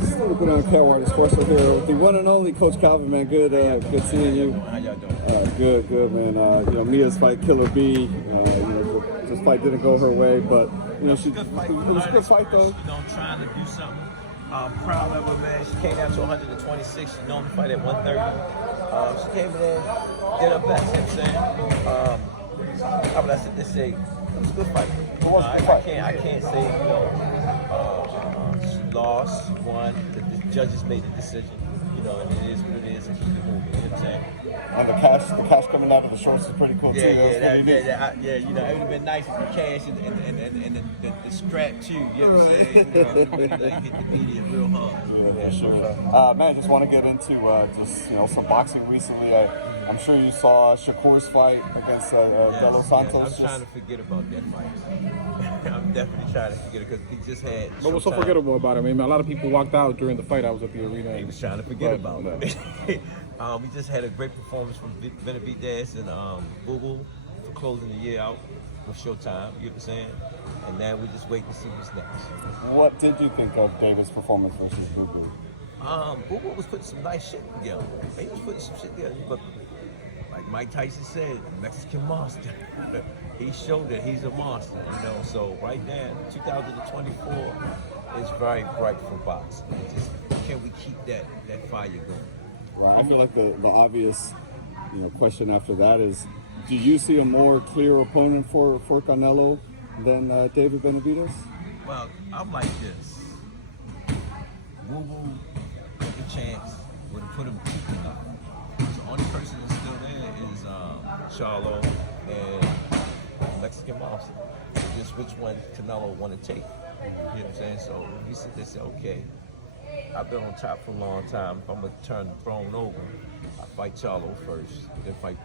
Still been on Catwater Sports right here with the one and only Coach Calvin, man. Good seeing you. How y'all doing? Good, man. Mia's fight, Killer B. This fight didn't go her way, but it was a good fight though. Trying to do something. Proud of her, man. She came down to 126. She normally fight at 130. She came in, did her best. You know what I'm saying? How would I say? It was a good fight. I can't say she lost, won. The judges made the decision. And it is what it is, and keep it moving. You know what I'm saying? And the cash coming out of the shorts is pretty cool too. Yeah. It would have been nice if the cash and the strap too. You know what I'm saying? It would have hit the media real hard. Yeah, for sure. Man, I just want to get into some boxing recently. I'm sure you saw Shakur's fight against De Los Santos. I'm trying to forget about that fight. I'm definitely trying to forget it because he just had. But what's so forgettable about it? I mean, a lot of people walked out during the fight. I was at the arena. He was trying to forget about it. We just had a great performance from Benavidez and PITBULL for closing the year out with Showtime. You know what I'm saying? And now we just wait to see what's next. What did you think of David's performance versus PITBULL? PITBULL was putting some nice shit together. He was putting some shit together, but like Mike Tyson said, Mexican monster. He showed that he's a monster, So right now, 2024 is very bright for boxing. Can we keep that fire going? Right. I feel like the obvious, question after that is, do you see a more clear opponent for Canelo than David Benavidez? Well, I'm like this. PITBULL took a chance, would have put him deep enough. The only person that's still there is Charlo and Mexican Monster. Just which one Canelo want to take. You know what I'm saying? So he sit there and say, okay, I've been on top for a long time. If I'm going to turn the throne over, I fight Charlo first, then fight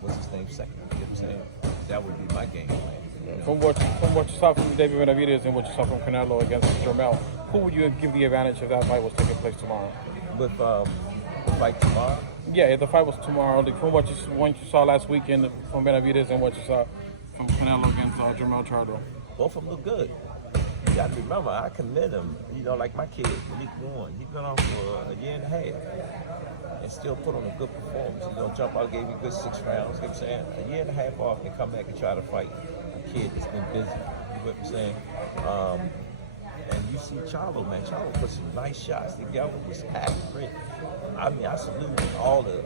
what's his name second. You know what I'm saying? That would be my game plan. From what you saw from David Benavidez and what you saw from Canelo against Jermell, who would you give the advantage if that fight was taking place tomorrow? With the fight tomorrow? Yeah, if the fight was tomorrow, from what you saw last weekend from Benavidez and what you saw from Canelo against Jermell Charlo. Both of them look good. You got to remember, I commend him. Like my kid, Malik Warren, he's been on for a year and a half and still put on a good performance. Jump out, gave me a good 6 rounds. You know what I'm saying? A year and a half off and come back and try to fight a kid that's been busy. You know what I'm saying? And you see Charlo, man. Charlo put some nice shots together, was accurate. I mean, I salute all the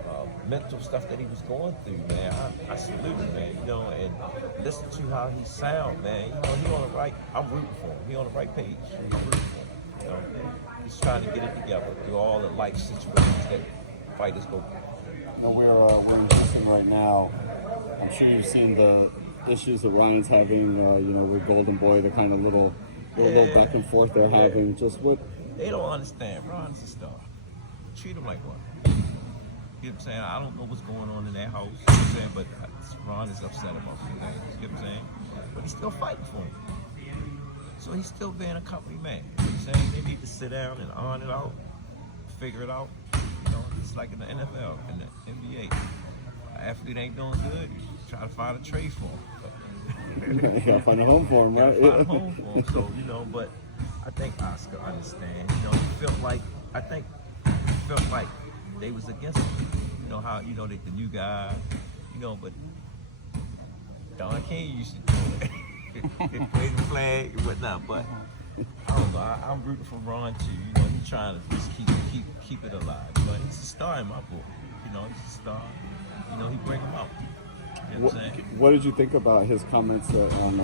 mental stuff that he was going through, man. I salute him, man, and listen to how he sound, man. He on the right, I'm rooting for him. He on the right page. I'm rooting for him. He's trying to get it together through all the life situations that fighters go through. We're in Houston right now. I'm sure you've seen the issues that Ryan's having, with Golden Boy, the kind of little back and forth they're having. Just what they don't understand. Ron's a star. Treat him like one. You know what I'm saying? I don't know what's going on in that house. You know what I'm saying? But Ron is upset about some things. You know what I'm saying? But he's still fighting for him. So he's still being a company man. You know what I'm saying? They need to sit down and iron it out, figure it out. It's like in the NFL and the NBA. An athlete ain't doing good, you try to find a trade for him. you gotta find a home for him, right? Find a home for him. So, but I think Oscar understands. He felt like they was against him. How they, the new guy, but Don King used to do it. They played the flag and whatnot, but I don't know. I'm rooting for Ron too. He's trying to just keep it alive. He's a star in my book. He's a star. He bring him out. You know what I'm saying? What did you think about his comments on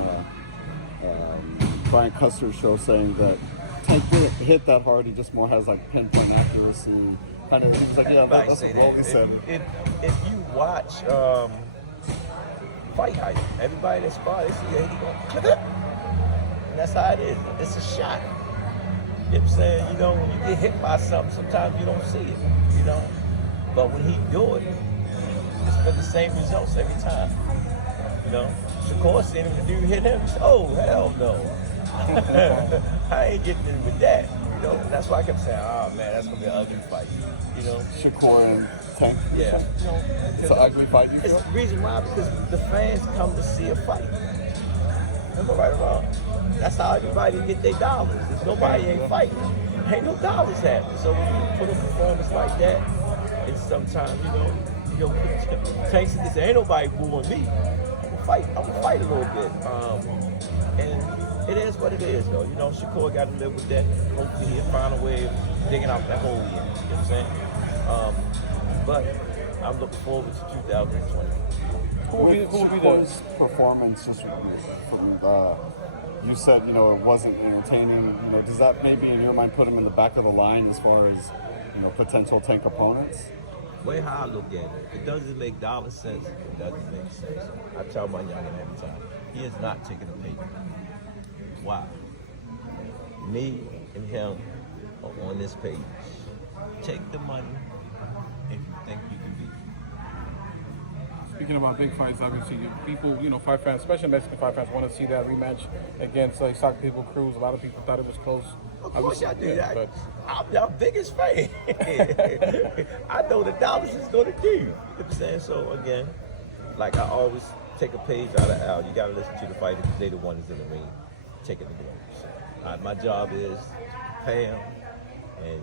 Brian Custer's show, saying that Tank didn't hit that hard? He just more has like pinpoint accuracy. Kind of seems like that's what Rolly said. If you watch Fight Hype, everybody that's spot, they see he going, and that's how it is. It's a shot. You know what I'm saying? When you get hit by something, sometimes you don't see it. But when he do it, it's been the same results every time. Shakur seen him, the dude hit him. He said, oh hell no, I ain't getting in with that. And that's why I kept saying, oh man, that's gonna be an ugly fight. Shakur and Tank. Yeah. It's an ugly fight. You feel? It's the reason why, because the fans come to see a fight. Am I right or wrong? That's how everybody get their dollars. If nobody ain't fighting, ain't no dollars happening. So when you put a performance like that, and sometimes, Tank said, ain't nobody booing me. I'm gonna fight a little bit. And it is what it is, though. Shakur got to live with that. Hopefully he'll find a way of digging out that hole again. You know what I'm saying? But I'm looking forward to 2020. Who will be the performance? Just from you said, it wasn't entertaining. Does that maybe in your mind put him in the back of the line as far as potential Tank opponents? Way how I look at it, it doesn't make dollar sense. It doesn't make sense. I tell my youngin every time, he is not taking a pay cut. Why? Me and him are on this page. Take the money if you think you can beat it. Speaking about big fights, obviously, people, fight fans, especially Mexican fight fans, want to see that rematch against SHAKUR Pitbull CRUZ. A lot of people thought it was close. Of course I do. I'm your biggest fan. I know the dollars is going to do. You know what I'm saying? So, again, like I always take a page out of Al. You got to listen to the fighter because they're the ones in the ring taking the blows. So, my job is pay them and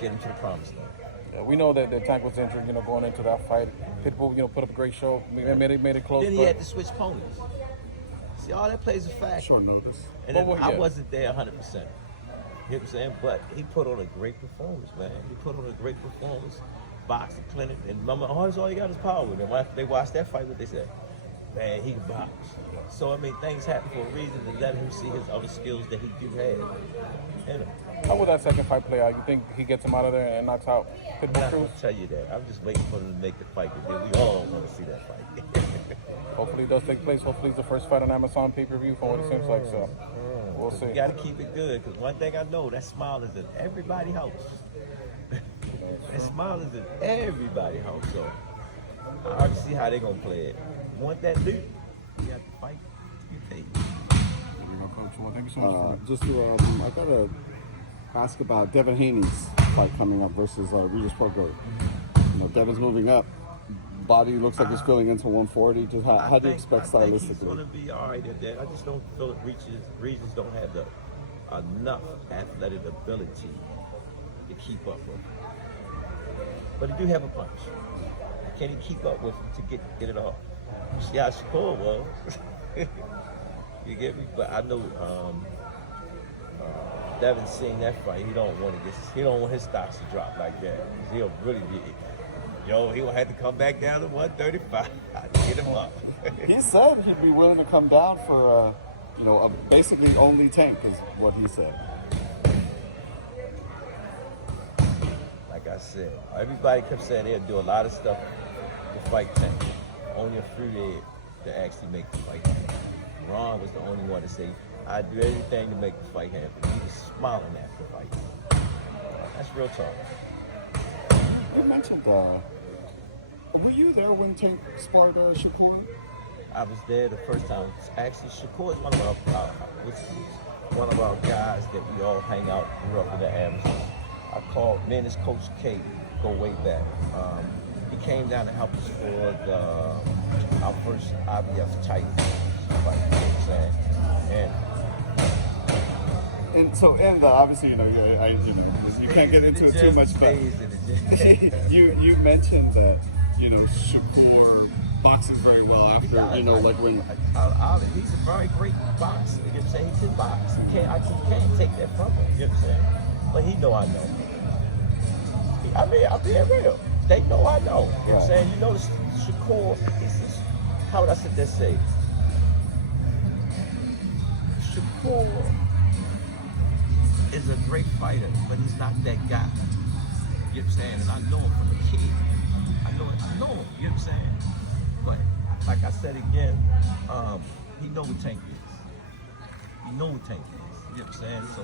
get them to the promised land. Yeah, we know that Tank was injured, going into that fight. Pitbull, put up a great show, made it close. Then he had to switch ponies. See, all that plays a factor. Short notice. And then I wasn't there 100%. You know what I'm saying? But he put on a great performance, man. He put on a great performance, boxing clinic, and remember, all he got is power. And when they watched that fight, what they said, man, he can box. So, things happen for a reason to let him see his other skills that he do have. How will that second fight play out? You think he gets him out of there and knocks out Pitbull CRUZ? I'll tell you that. I'm just waiting for him to make the fight, because we all want to see that fight. Hopefully it does take place. Hopefully it's the first fight on Amazon pay-per-view from what it seems like, so we'll see. You got to keep it good, because one thing I know, that smile is in everybody's house. That smile is in everybody's house, so I already see how they're going to play it. You want that dude, you got to fight to get paid. There we go, Coach. Well, thank you so much. I got to ask about Devin Haney's fight coming up versus Regis Prograis. Devin's moving up. Body looks like he's filling into 140. Just how do you expect stylistically? I think he's going to be all right at that. I just don't feel that Regis don't have enough athletic ability to keep up with him. But he do have a punch. Can he keep up with him to get it off? You see how Shakur was. You get me? But I know Devin's seen that fight. He don't want his stocks to drop like that. He'll really be. He will have to come back down to 135 to get him up. He said he'd be willing to come down for, basically only Tank is what he said. Like I said, everybody kept saying they'll do a lot of stuff to fight Tank. Only a few there to actually make the fight happen. Ron was the only one to say, I'd do everything to make the fight happen. He was smiling after the fight. That's real talk. You mentioned, were you there when Tank sparred Shakur? I was there the first time. Actually, Shakur is one of our guys that we all hang out, grew up in the Amazon. I called, me and his coach K go way back. He came down to help us for our first IBF title fight, you know what I'm saying? And obviously, you can't get into it too much, but you mentioned that, Shakur boxes very well after, like when... He's a very great boxer, you know what I'm saying? He can box. I can't take that from him, you know what I'm saying? But he know I know. I'm being real. They know I know, you know what I'm saying? Shakur is, how would I sit there say? Shakur is a great fighter, but he's not that guy. You know what I'm saying? And I know him from a kid. I know him, you know what I'm saying? But like I said again, he know what Tank is. He know what Tank is. You know what I'm saying? So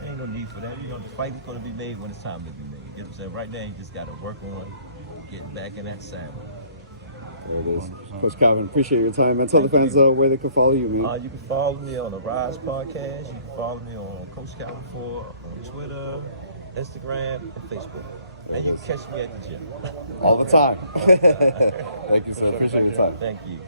there ain't no need for that. The fight is gonna be made when it's time to be made. You know what I'm saying? Right now you just gotta work on getting back in that saddle. There it is. Coach Calvin, appreciate your time. And tell the fans where they can follow you, man. You can follow me on the Rise Podcast. You can follow me on Coach Calvin 4 on Twitter, Instagram, and Facebook. And you can catch me at the gym. All the time. Thank you, sir. Appreciate your time. Thank you.